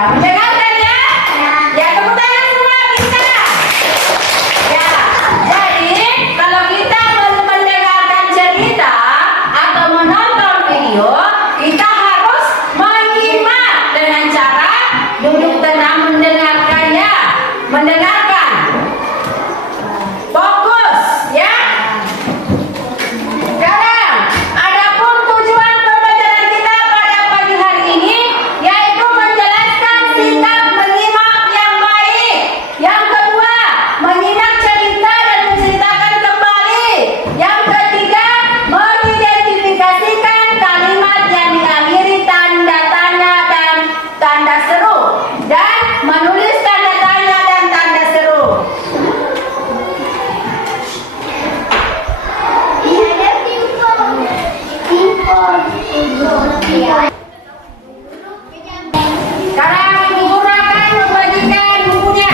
Ya, mendengarkan ya? Ya, tepuk tangan semua bisa. Ya, jadi kalau kita mendengarkan cerita atau menonton video, kita harus menyimak dengan cara duduk tenang mendengarkannya. Mendengarkan. Fokus ya. Sekarang, adapun tujuan pembelajaran kita pada pagi hari ini yaitu menjelaskan sikap menyimak yang baik. Yang kedua, menyimak cerita dan menceritakan kembali. Yang ketiga, mengidentifikasikan kalimat yang diakhiri tanda tanya dan tanda seru dan menulis tanda tanya dan tanda seru. Sekarang Ibu Guru akan membagikan bukunya.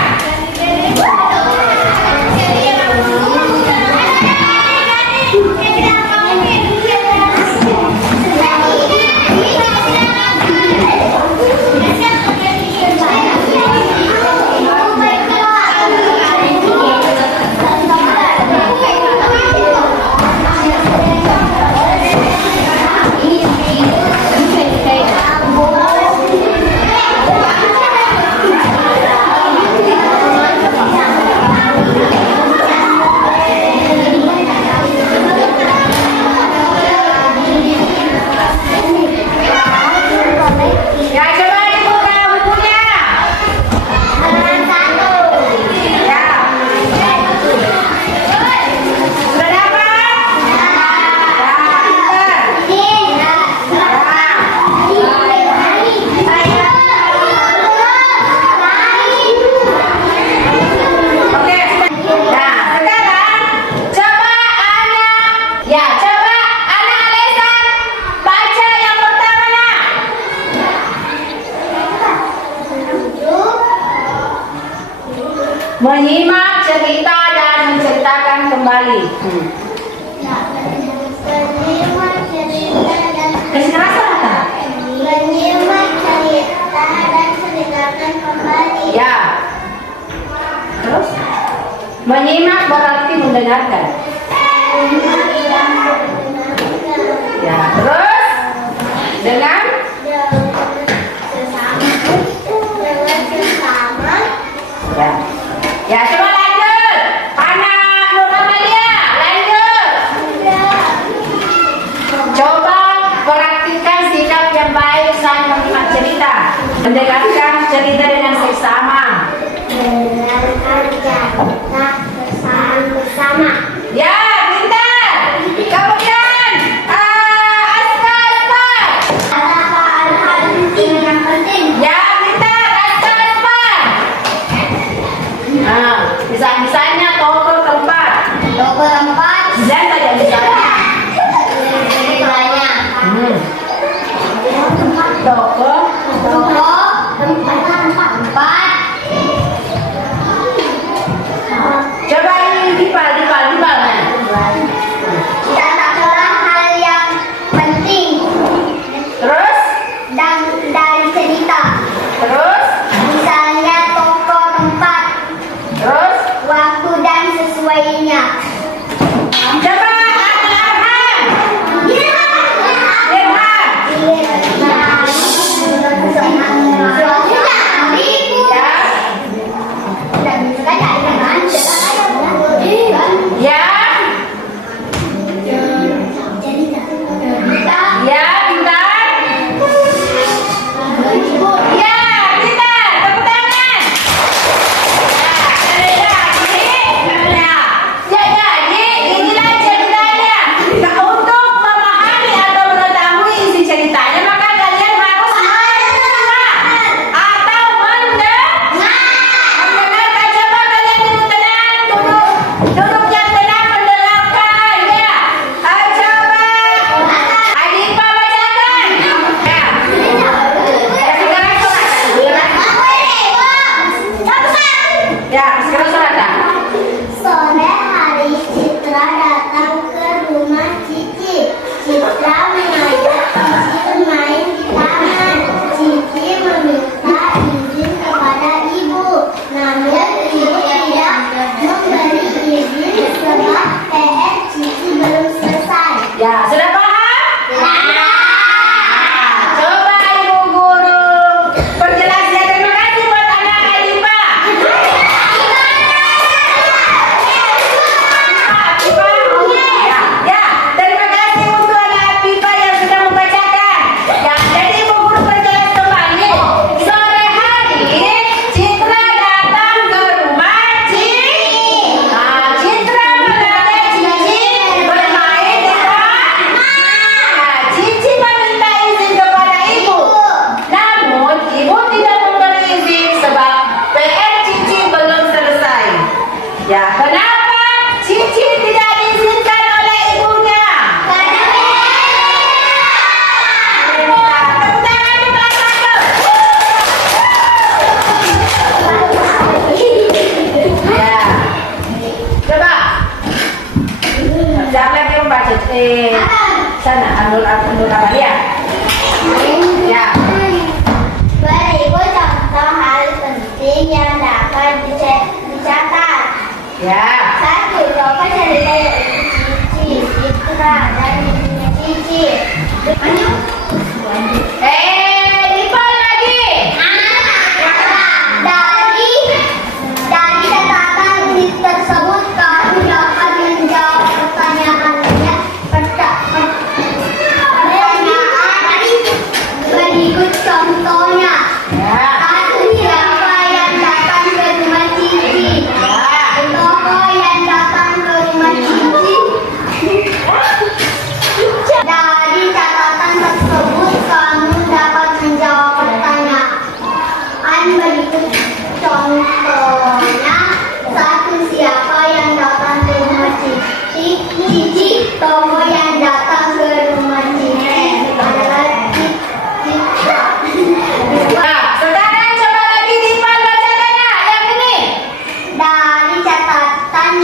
Ya, coba dibuka bukunya. Ya. Sudah dapat? Oke. Nah, sekarang coba anak Alesa baca yang pertama nak. Menyimak cerita dan menceritakan kembali. Kasih kerasa tak? Menyimak cerita dan ceritakan kembali. Ya. Terus? Menyimak berarti mendengarkan. Ya. Terus? Dengan? Ya. Ya, coba lanjut. Anak Nur Amalia, lanjut. Coba praktikkan sikap yang baik saat menyimak cerita. Mendengarkan cerita dengan seksama. Bersama. Ya, pintar. Kemudian, Askar. Hal-hal yang penting. Ya, pintar. Askar. Nah, misalnya toko tempat. Toko tempat. Dan saja misalnya. Misalnya. Toko. Tempat. Coba ini Dipa Ya. Satu, coba cerita yang Cici, Citra, dan ibunya Cici. Lanjut. Lipat lagi. Dari catatan tersebut kamu dapat menjawab pertanyaannya berikut contohnya. Ya. Satu, siapa yang datang ke rumah Cici? Toko yang datang ke rumah Cici. Dari catatan tersebut kamu dapat menjawab pertanyaan berikut contohnya. Satu, siapa yang datang ke rumah Cici? Cici. Toko yang datang ke rumah Cici adalah Citra. Nah, sekarang coba lagi Dipan bacakan yang ini. Dari catatan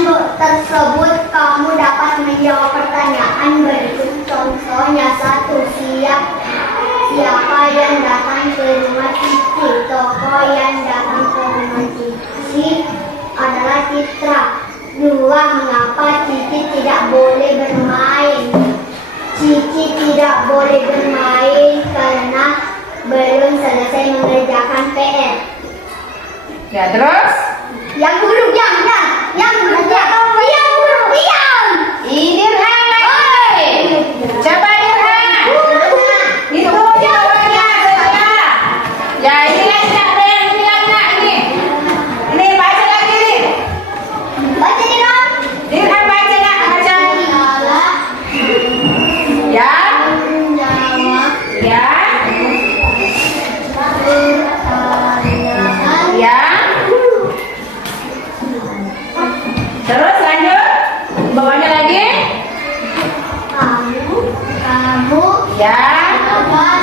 tersebut kamu dapat menjawab pertanyaan berikut contohnya. Satu, siapa yang datang ke rumah Cici? Toko yang datang ke rumah Cici adalah Citra. Dua, mengapa Cici tidak boleh bermain? Cici tidak boleh bermain karena belum selesai mengerjakan PR. Ya, terus? Yang guru diam. Dirham lagi. Coba Dirham. Itu jawabannya setelah. Ya, ini kan tidak ada yang bilang nak ini. Ini baca lagi nih. Baca di dalam. Dirham baca nak baca. Ya. Ya. Ya. Terus lanjut. Bawahnya lagi. Kamu Ya.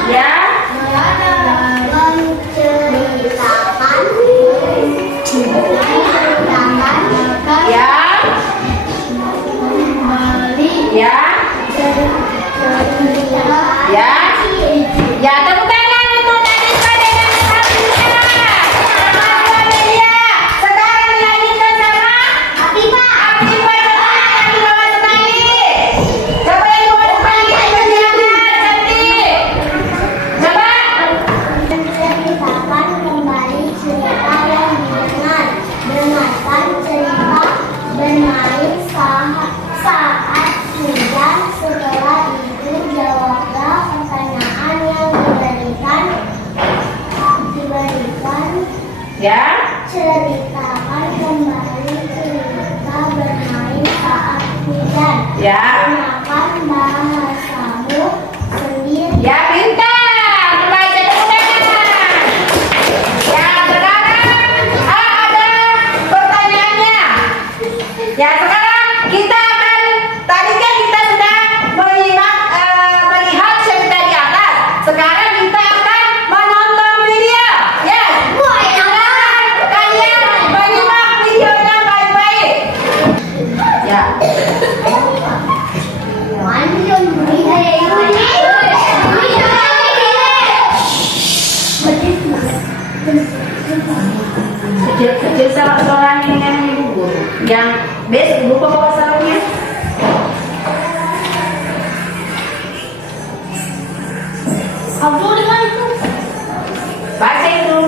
Ya. Ya. Ya. Ya. Ya, tepuk tangan untuk Nadifah dengan Hafizah. Selamat media. Sekarang dilanjutkan sama Atifah coba yang di bawah sekali. Coba yang di bawah sekali berjangan cantik. Coba. Menceritakan kembali cerita yang didengar. Dengarkan cerita bermain saat hujan. Setelah itu jawablah pertanyaan yang diberikan. Ya. Ceritakan kembali cerita bermain saat hujan. Ya. Gunakan bahasamu sendiri. Ya, pintar. Baca tepuk tangan. Ya, sekarang ada pertanyaannya. Ya, sekarang kita akan, tadi kan kita sudah melihat cerita di atas. Sekarang kita akan menonton video. Ya, silakan kalian menyimak videonya baik-baik. Ya. Kecil-kecil sama suaranya yang ibu guru. Yang besok lupa bawa sarungnya. Kamu dengan itu. Baca itu.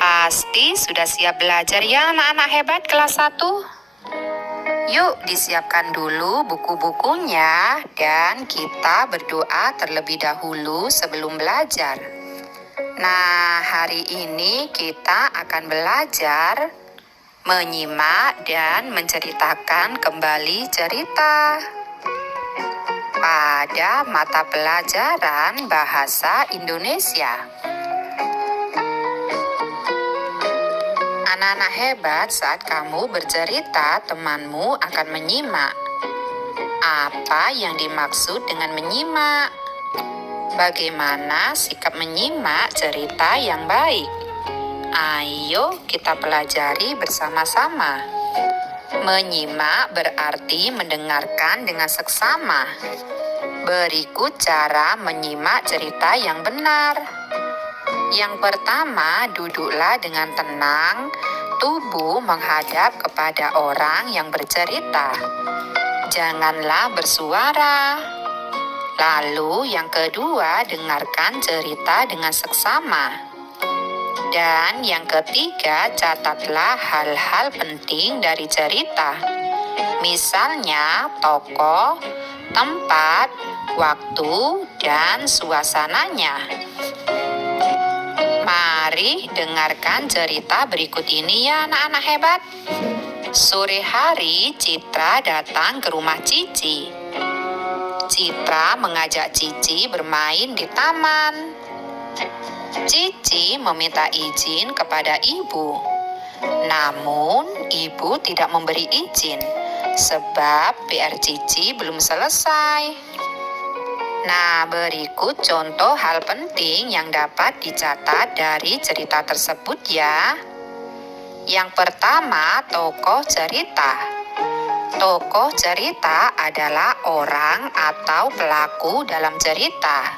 Pasti sudah siap belajar ya anak-anak hebat kelas 1? Yuk disiapkan dulu buku-bukunya dan kita berdoa terlebih dahulu sebelum belajar. Nah, hari ini kita akan belajar menyimak dan menceritakan kembali cerita pada mata pelajaran Bahasa Indonesia. Anak-anak hebat, saat kamu bercerita, temanmu akan menyimak. Apa yang dimaksud dengan menyimak? Bagaimana sikap menyimak cerita yang baik? Ayo kita pelajari bersama-sama. Menyimak berarti mendengarkan dengan seksama. Berikut cara menyimak cerita yang benar. Yang pertama, duduklah dengan tenang, tubuh menghadap kepada orang yang bercerita. Janganlah bersuara. Lalu yang kedua, dengarkan cerita dengan seksama. Dan yang ketiga, catatlah hal-hal penting dari cerita. Misalnya tokoh, tempat, waktu, dan suasananya. Mari dengarkan cerita berikut ini ya anak-anak hebat. Sore hari Citra datang ke rumah Cici. Citra mengajak Cici bermain di taman. Cici meminta izin kepada ibu. Namun ibu tidak memberi izin sebab PR Cici belum selesai. Nah, berikut contoh hal penting yang dapat dicatat dari cerita tersebut ya. Yang pertama, tokoh cerita. Tokoh cerita adalah orang atau pelaku dalam cerita.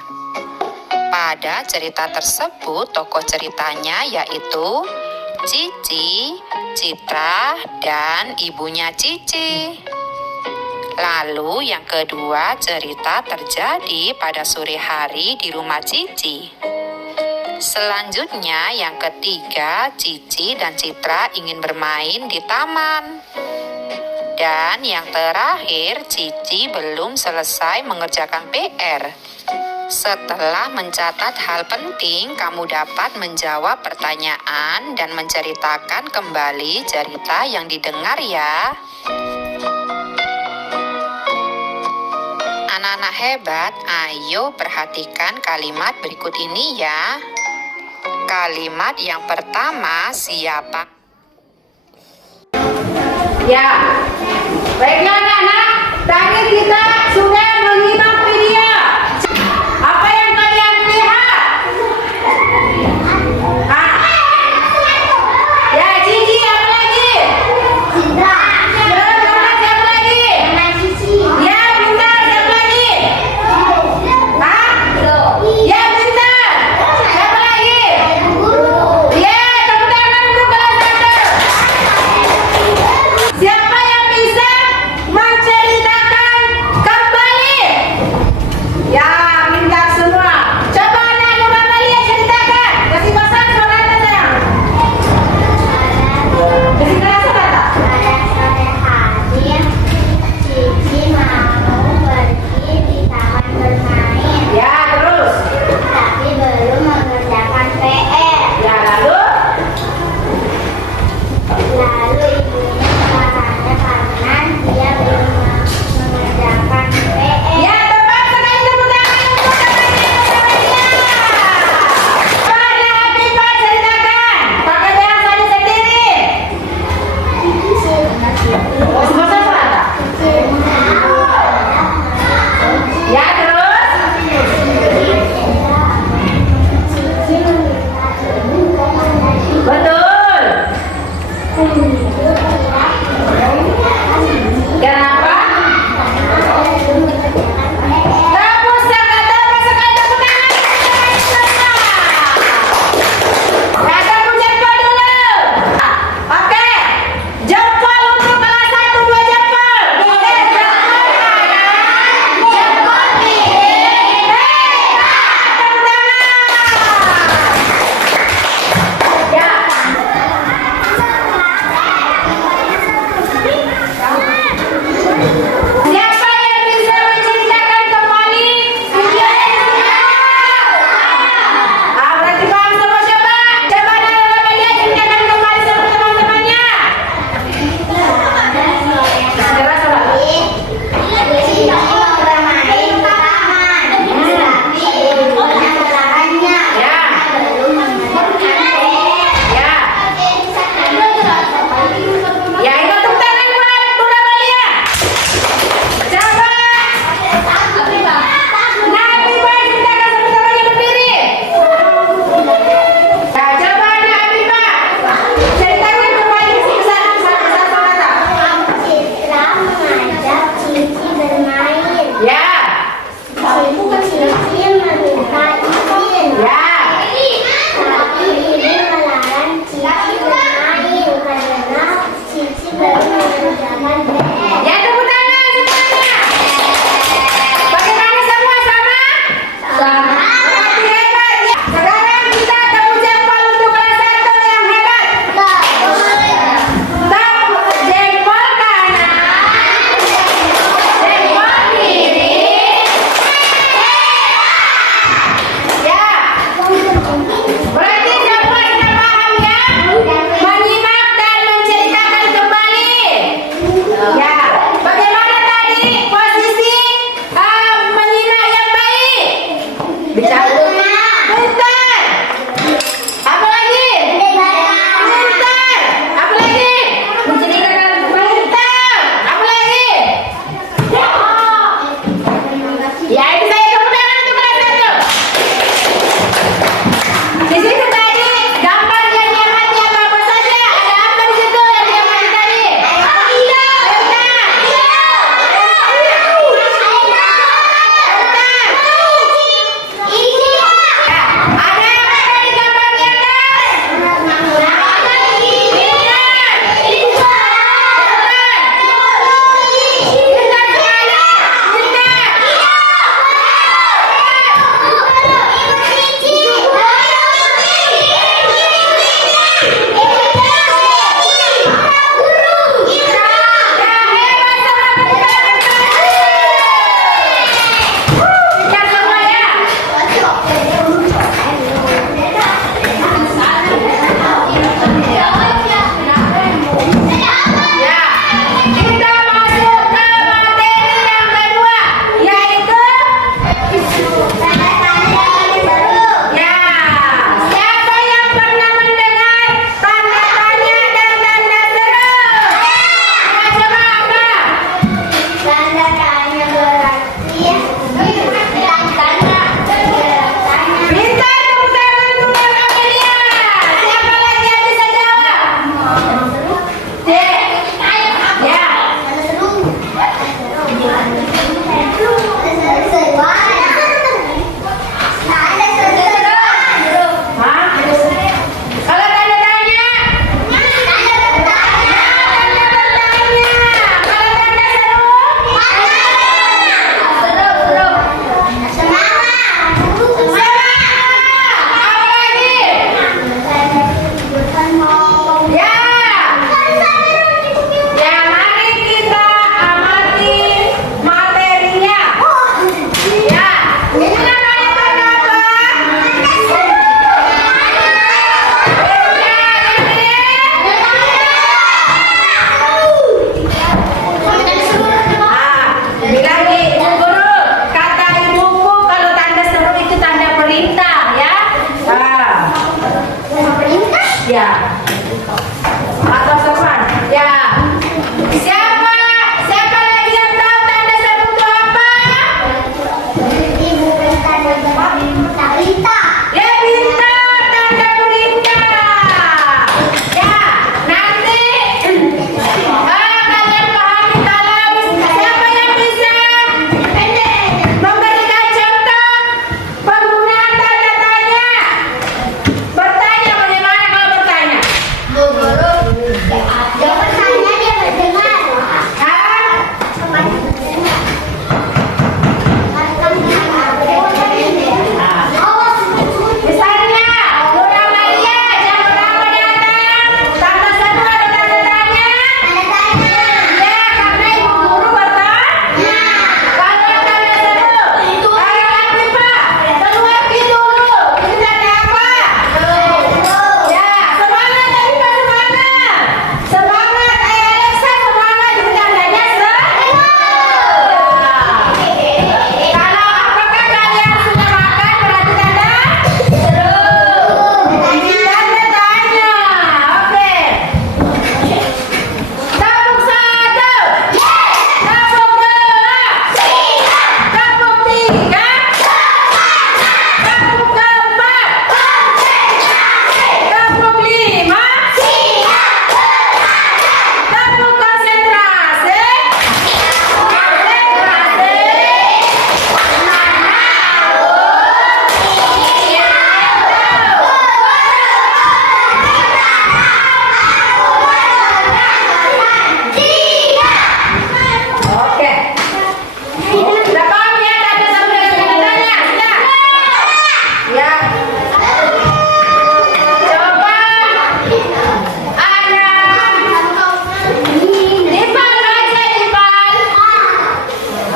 Pada cerita tersebut, tokoh ceritanya yaitu Cici, Citra, dan ibunya Cici. Lalu yang kedua, cerita terjadi pada sore hari di rumah Cici. Selanjutnya yang ketiga, Cici dan Citra ingin bermain di taman. Dan yang terakhir, Cici belum selesai mengerjakan PR. Setelah mencatat hal penting, kamu dapat menjawab pertanyaan dan menceritakan kembali cerita yang didengar ya. Anak-anak hebat, ayo perhatikan kalimat berikut ini ya. Kalimat yang pertama, siapa? Ya, baiklah anak-anak, tadi kita sudah menyimak video. Apa yang kalian lihat? Ya, Cici, apa lagi? Cinta. Bunda, siapa lagi? Ya, Bunda, siapa lagi? Ya, Bunda, siapa lagi? Ya, tepuk tangan untuk kelas 1. Siapa yang bisa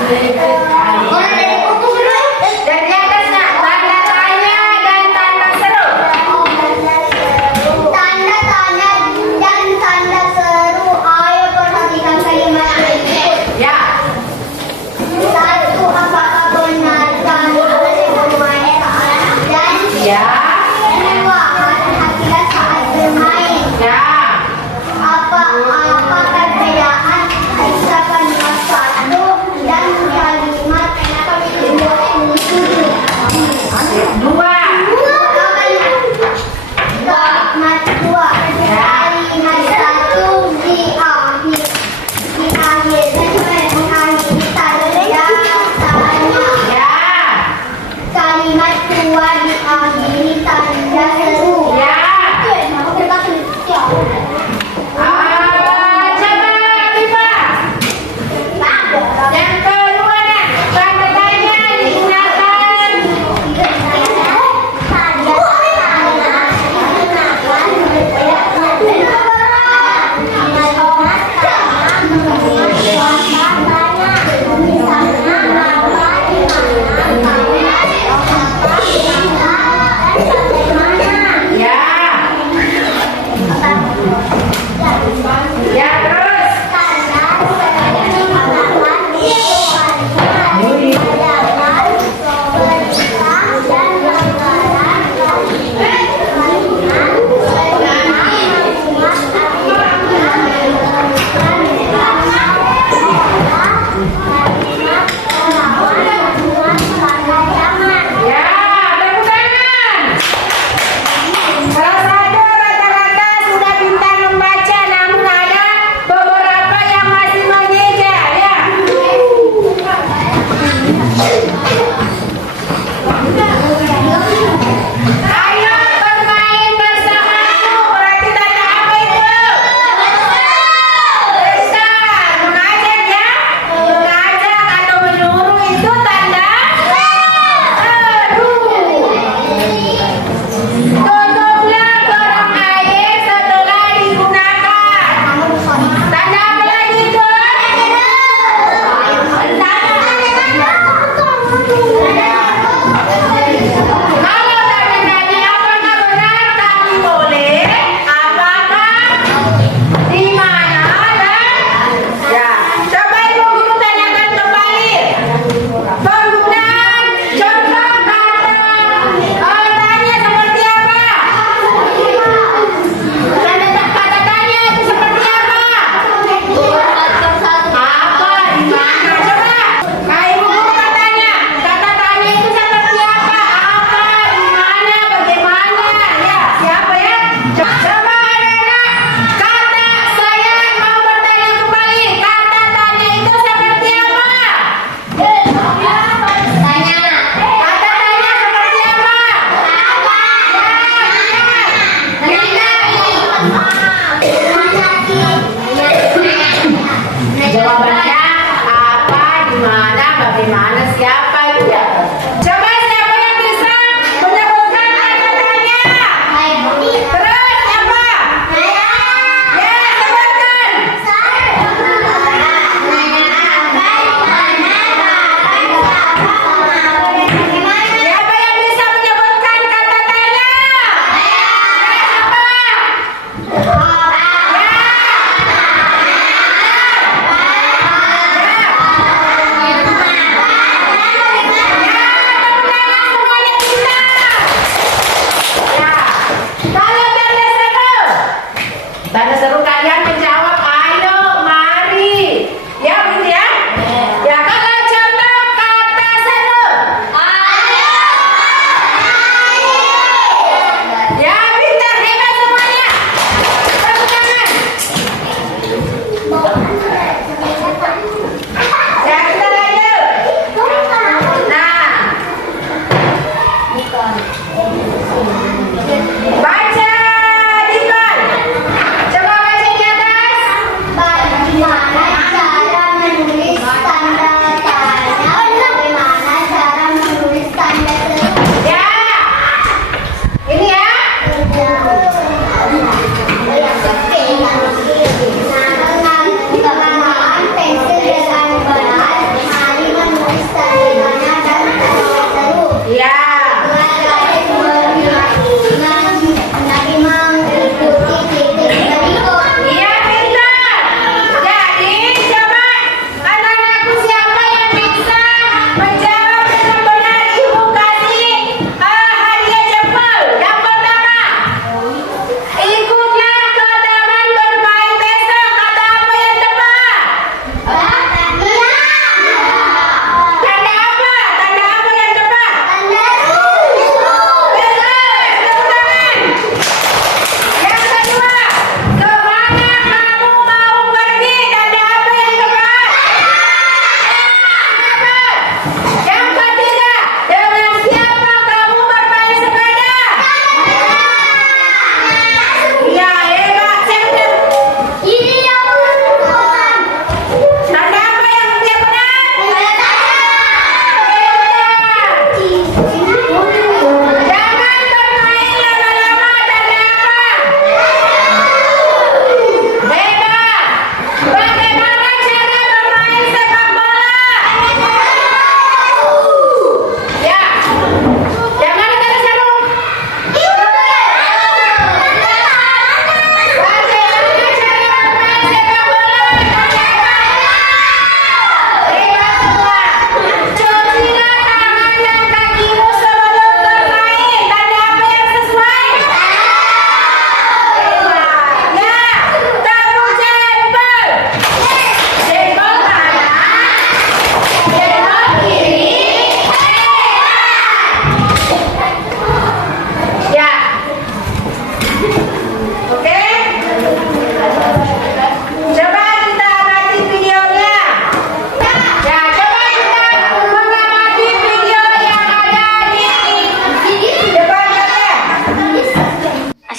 Dan di atasnya tanda tanya dan tanda seru. Tanda tanya dan tanda seru. Ayo perhatikan kalimat berikut. Ya. Satu, apakah benar tanda bermain? Dan Ya. dua, hati-hatilah saat bermain. Ya. Apa perbedaan kalimat satu dan kalimat Dua. kalimat dua? Kalimat satu diakhiri tanda tanya. Ya. Kalimat dua diakhiri tanda seru. Ya. Coba Viva. Yang kedua nih, tanda tanya digunakan. Ya. Ya terus. Ya, tepuk tangan. Salah satu rata-rata sudah pintar membaca, namun ada beberapa yang masih mengeja, ya. Ayo bermain bersamaku. Berarti tanda apa itu? Besar. Mengajak ya. Mengajak atau menyuruh itu tanda seru. Tutuplah kerang air setelah digunakan. Tanda apa lagi itu? Kalau tanda-tanda apakah benar tapi boleh, apakah di mana dan ya. Coba ibu guru tanyakan kembali penggunaan contoh kata tanya seperti apa? Kata tanya itu seperti apa? Apa? Di mana? Coba. Nah, ibu guru katanya, kata tanya itu seperti apa? Apa? Di mana? Bagaimana? Ya, siapa ya? Coba anak-anak, kata saya mau bertanya kembali. Kata tanya itu seperti apa? Kata tanya seperti apa? Jawabannya apa, di mana, bagaimana, siapa itu ya? Coba siapa yang bisa menyebutkan kata tanya? Terus siapa? Ya, sebutkan. Siapa yang bisa menyebutkan kata tanya? Siapa?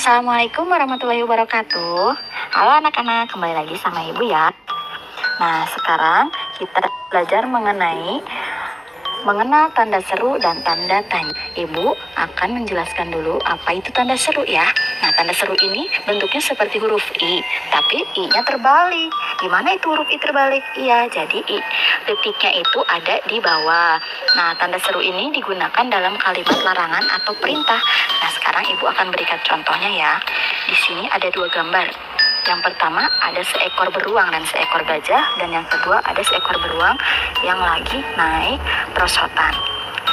Assalamualaikum warahmatullahi wabarakatuh. Halo anak-anak, kembali lagi sama Ibu ya. Nah, sekarang kita belajar mengenai mengenal tanda seru dan tanda tanya. Ibu akan menjelaskan dulu apa itu tanda seru ya. Nah, tanda seru ini bentuknya seperti huruf I, tapi I-nya terbalik. Gimana itu huruf I terbalik? Iya, jadi I detiknya itu ada di bawah. Nah, tanda seru ini digunakan dalam kalimat larangan atau perintah. Nah, sekarang Ibu akan berikan contohnya ya. Di sini ada dua gambar. Yang pertama ada seekor beruang dan seekor gajah, dan yang kedua ada seekor beruang yang lagi naik perosotan.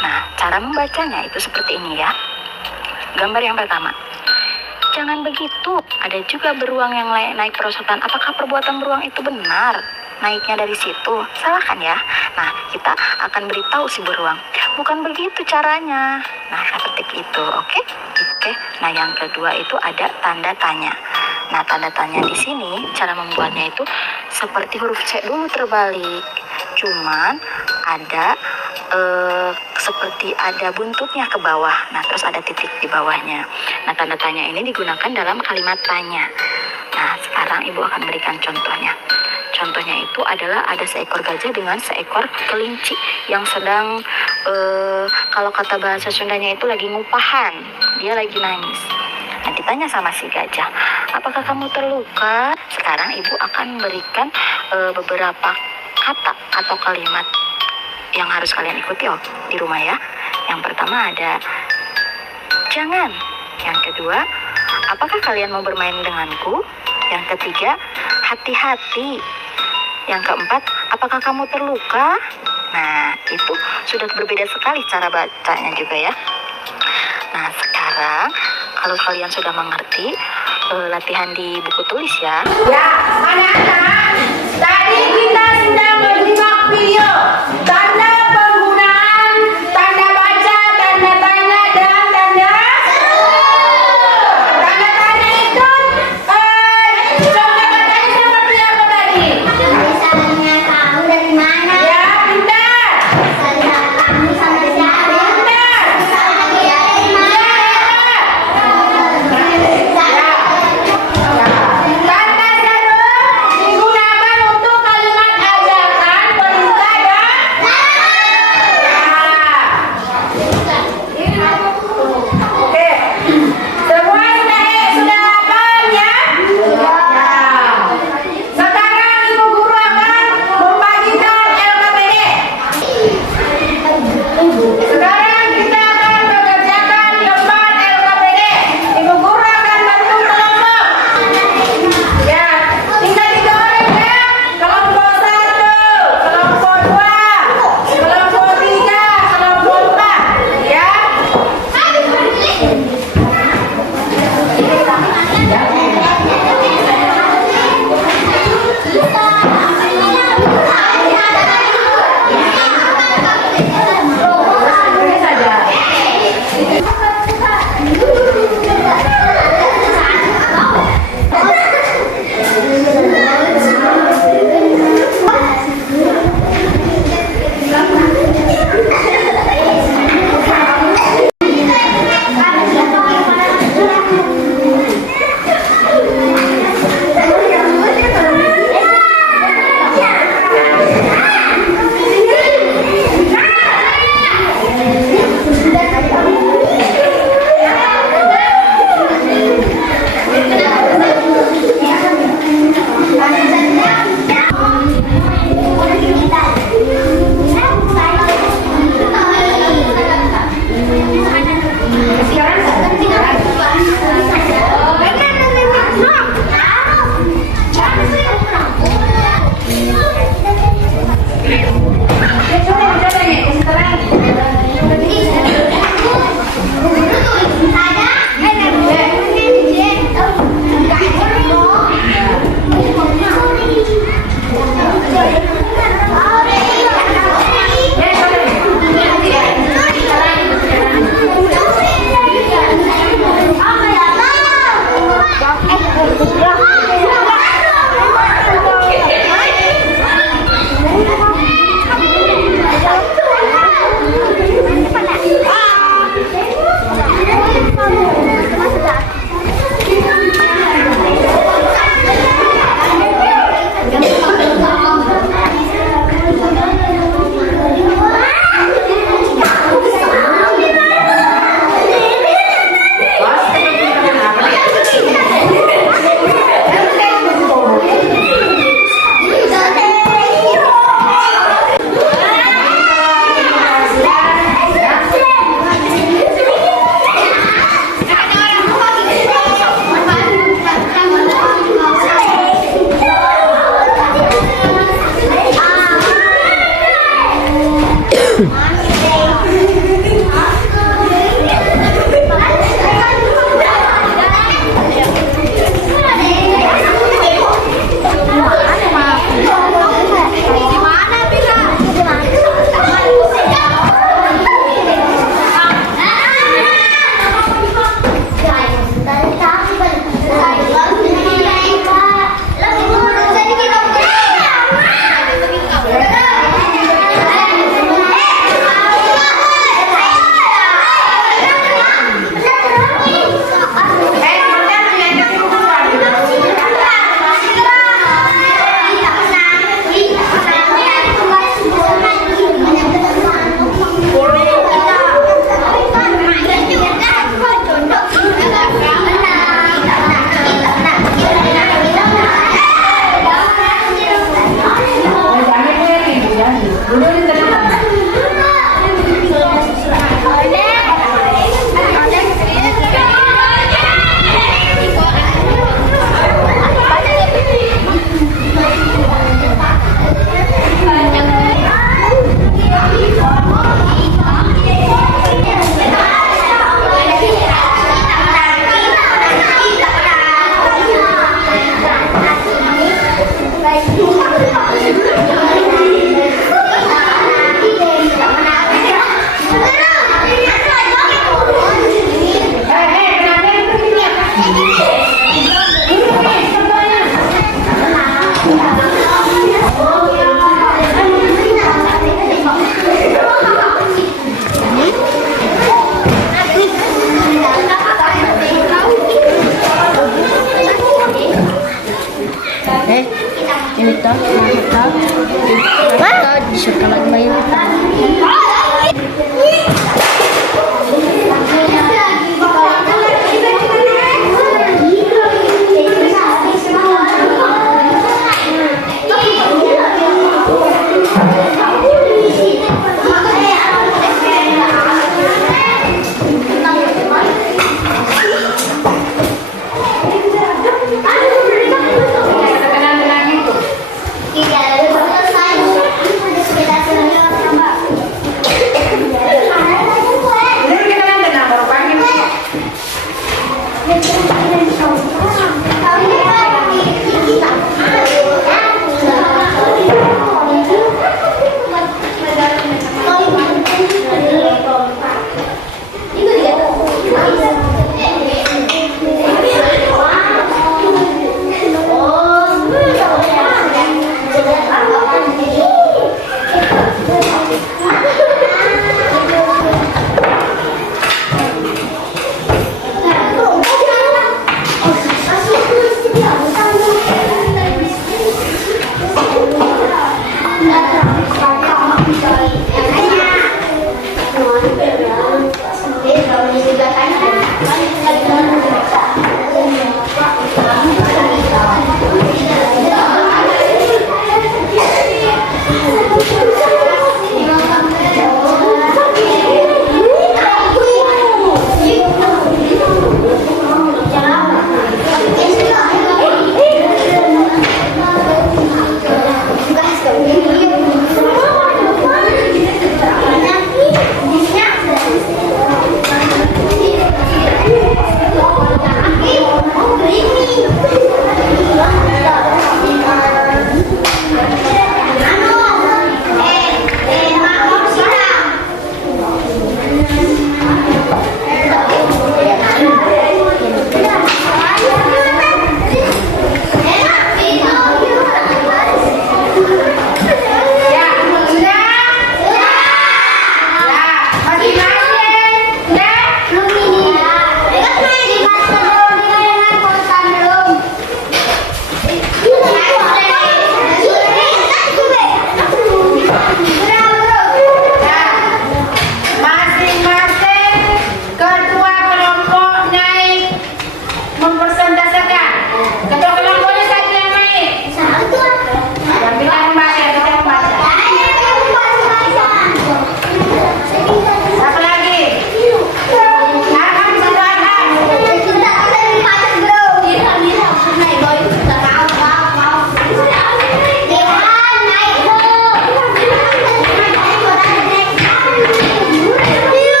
Nah, cara membacanya itu seperti ini ya. Gambar yang pertama, jangan begitu, ada juga beruang yang naik perosotan. Apakah perbuatan beruang itu benar? Naiknya dari situ, salah kan ya? Nah, kita akan beritahu si beruang, bukan begitu caranya. Nah, seperti itu, oke? Nah, yang kedua itu ada tanda tanya. Nah, tanda tanya di sini cara membuatnya itu seperti huruf C dulu terbalik. Cuman ada seperti ada buntutnya ke bawah. Nah, terus ada titik di bawahnya. Nah, tanda tanya ini digunakan dalam kalimat tanya. Nah, sekarang Ibu akan berikan contohnya. Contohnya itu adalah ada seekor gajah dengan seekor kelinci yang sedang kalau kata bahasa Sundanya itu lagi ngupahan. Dia lagi nangis. Nah, ditanya sama si gajah, apakah kamu terluka? Sekarang Ibu akan memberikan beberapa kata atau kalimat yang harus kalian ikuti di rumah ya. Yang pertama ada jangan. Yang kedua, apakah kalian mau bermain denganku? Yang ketiga, hati-hati. Yang keempat, apakah kamu terluka? Nah, itu sudah berbeda sekali cara bacanya juga ya. Nah, sekarang kalau kalian sudah mengerti, latihan di buku tulis ya. Ya, anak-anak, tadi kita sudah menyimak video tanda penggunaan tanda baca, tanda tanya, dan tanda seru. Tanda tanya itu contoh katanya seperti apa tadi? Misalnya kamu dari mana? Ya, pintar. Misalnya kamu sama siapa? Pintar. Misalnya dia dari mana? Tanda seru digunakan untuk kalimat ajakan, perintah, dan Thank you.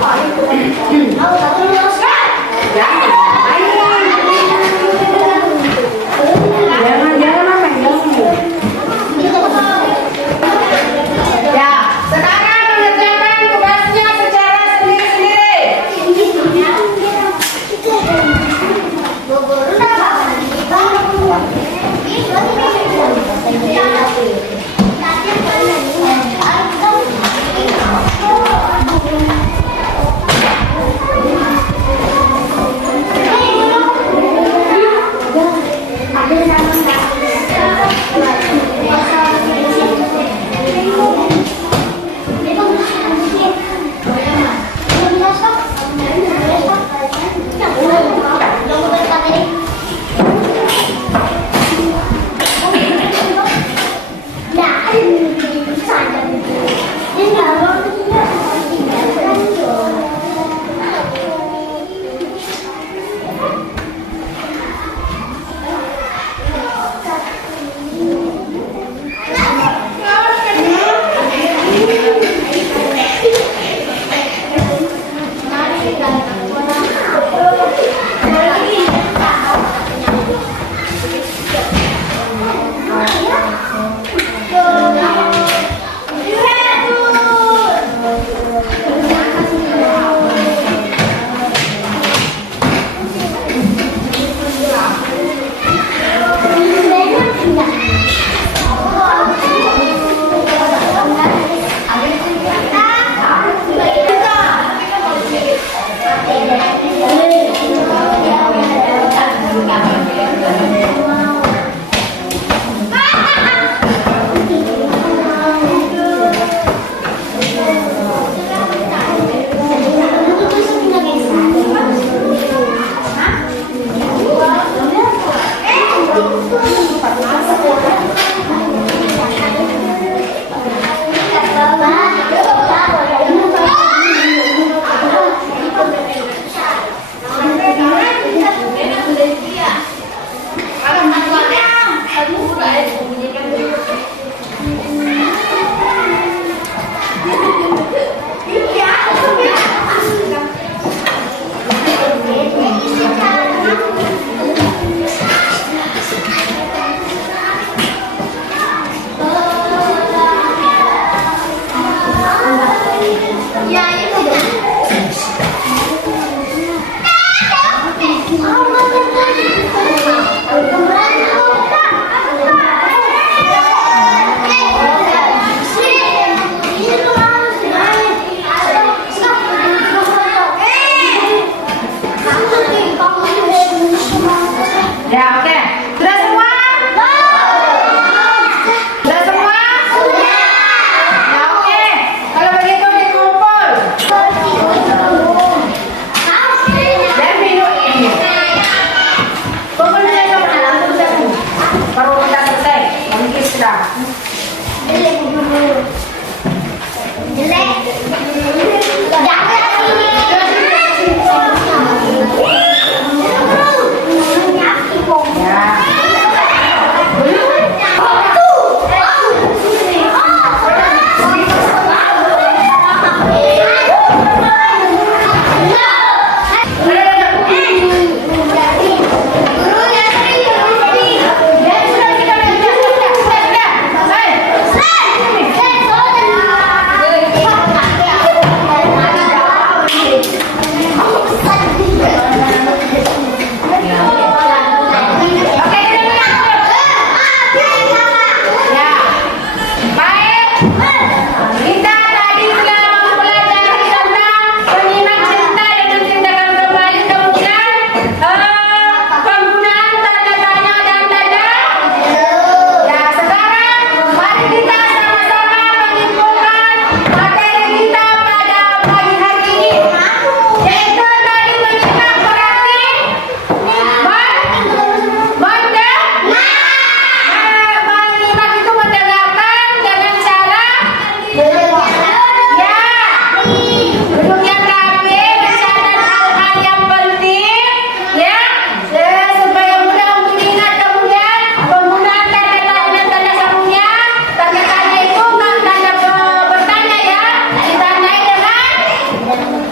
Jangan main. Jangan main. Ya, sekarang mengerjakan tugasnya secara sendiri-sendiri.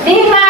di mana